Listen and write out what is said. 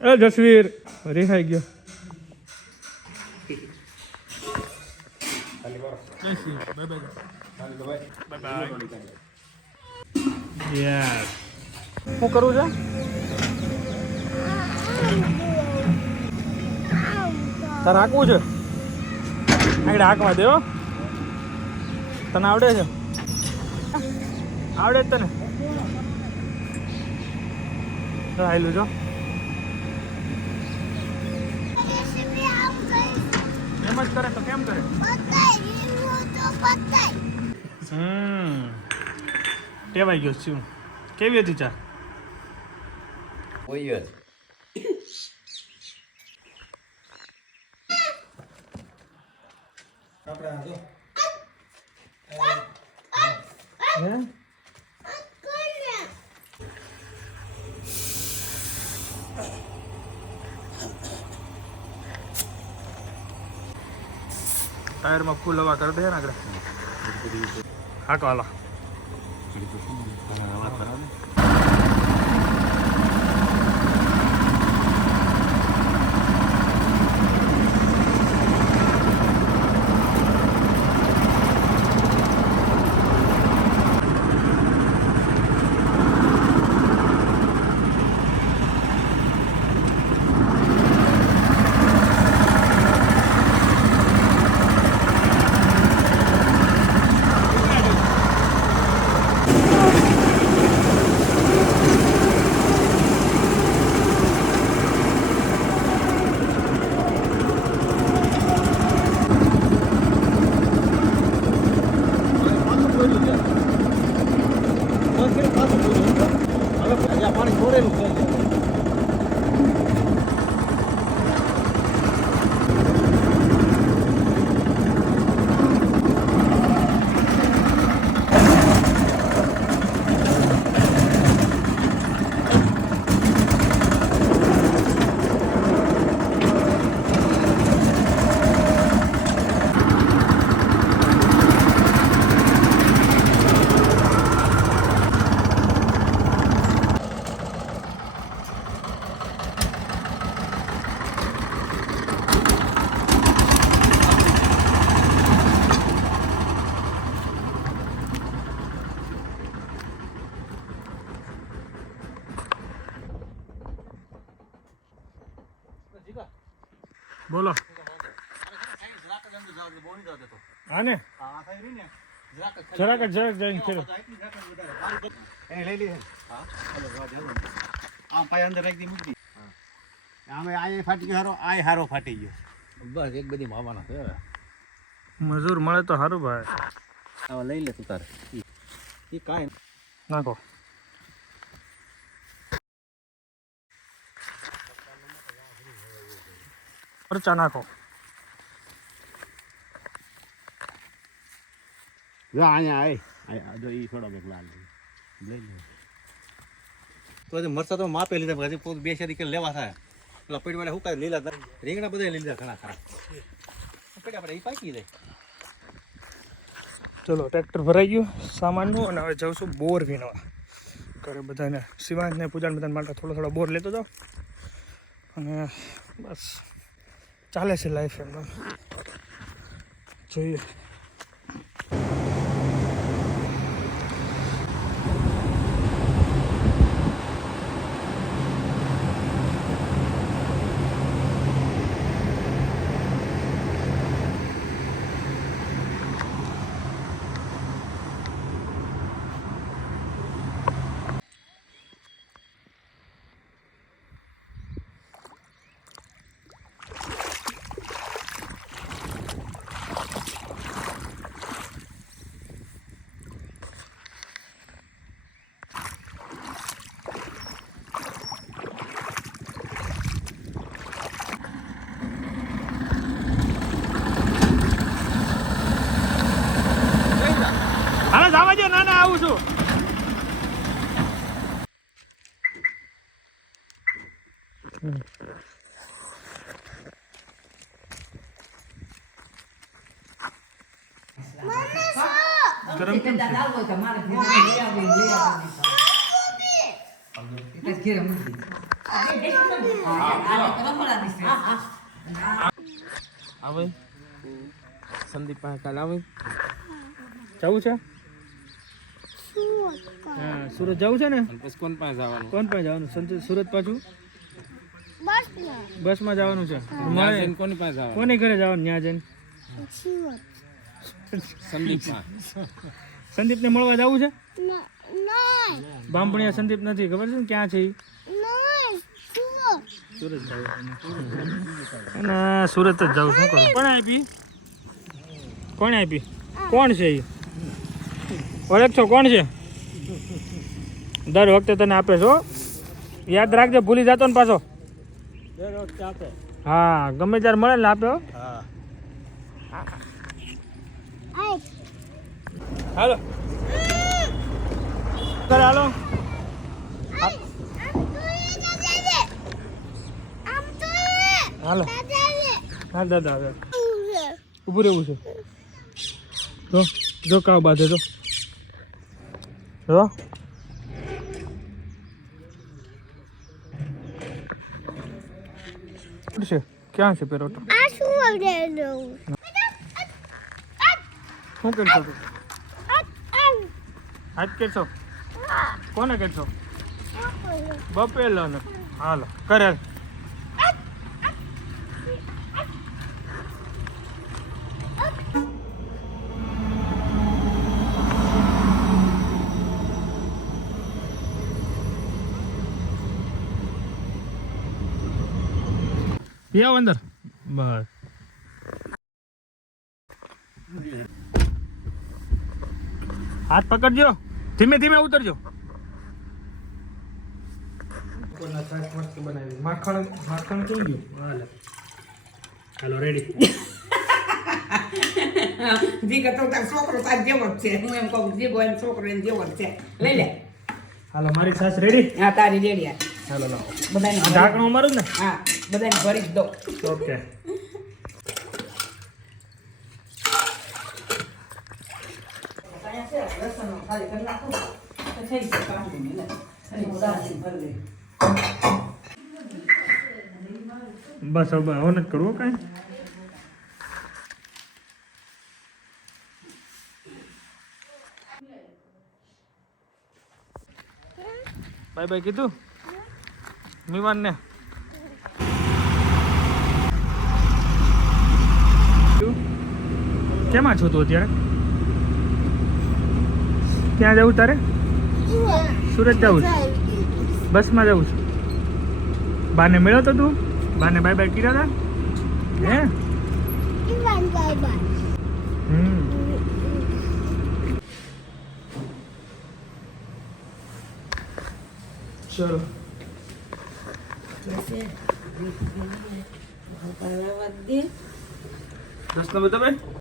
એ જસવીર રેખાઈ ગયો. શું કરું છે? તારે હાંકવું છે? આગળ હાંકવા દેવો તને આવડે છે? આવડે તને. રાયેલું જો. એમ જ કરે તો કેમ કરે? હમ. ટેવાઈ ગયો છું. કેવી હતી ચા? કોઈ જ. ટાયરમાં ફૂલ હવા કરી દે ને આગળ. હા હાલો. બોલો. હા ને? જરાક જરાક જઈને ખેલો આમ પાય અંદર રાખી દી મૂકી દી. આમે આ ફાટી ગયો હારો આય હારો ફાટી ગયો. બસ એક બધી માવાના છે મજૂર મળે તો સારું ભાઈ. હવે લઈ લે તું તારે. એ કાંઈ નાખો. મરચા નાખો. જો અહીંયા જો એ થોડા બેક લાલ લઈ લે. તો હજી મરચા તો માપે લીધા હજી પોત બે શેરી કે લેવા થાય. પેલા પેટ વાળા કરે? લીલા. રીંગણા બધા લીધા ઘણા ખરા. પેટ આપણે એ પાકી જાય. ચલો ટ્રેક્ટર ભરાઈ ગયું સામાનનું અને હવે જાઉં છું બોર વીણવા. ઘરે બધાને શિવાંશને પૂજાને બધાને માટે થોડો થોડો બોર લેતો જાઉં. અને બસ. ચાલે છે લાઈફ એમ. જોઈએ હાલો જવા દો ના ના આવું છું ગરમ કેમ આવે સંદીપ પાસે કાલ આવે. જવું છે? હા સુરત જવું છે ને? કોણ પાસે જવાનું? કોણ પાસે જવાનું? સુરત પાછું? બસમાં જવાનું છે. મળે કોની પાસે જવાનું? કોની ઘરે જવાનું ત્યાં જઈને સંદીપ સંદીપ સંદીપને મળવા જવું છે? બામભણિયા સંદીપ નથી ખબર છે ને ક્યાં છે અને સુરત જ જવું શું કરું? કોણ આપી? કોણ આપી? કોણ છે એ ઓળખ છો કોણ છે? દર વખતે તને આપે છો યાદ રાખજે ભૂલી જતો ને પાછો. હા ગમે ત્યારે મળે ને આપ્યો હા. હાલો. કરે હાલો. હાલો. હા દાદા હવે ઊભું રહેવું છે. જો જો કાવ બાજે જો. જો. છે ક્યાં છે પેરોટો શું કરશો તું? હાથ કરશો? કોને કરશો? બપેલો ને હાલો કરે આવો અંદર. બસ. હાથ પકડજો. ધીમે ધીમે ઉતરજો. માખણ માખણ થઈ ગયું? હાલો. હાલો રેડી જીગર તો તાર છોકરો તાર જેવો જ છે. હું એમ કહું જીગો એમ છોકરો એમ જેવો જ છે. લઈ લે. હાલો મારી સાસ રેડી હા તારી રેડી હાલો લાવો. બધાને ઢાંકણું મારું ને? હા. બધાને ભરી જ દો. ને ઓકે. બસ હવે હવે નથી કરવું કાંઈ? બાય બાય કીધું? મિવાન ને કેમાં છો તું અત્યારે? ક્યાં જવું તારે? સુરત જવું છે. બસમાં જવું છે. બાને મળ્યો તો તું? બાને બાય બાય કર્યા હતા હે? હમ. ચલો. દસ નંબર તમે?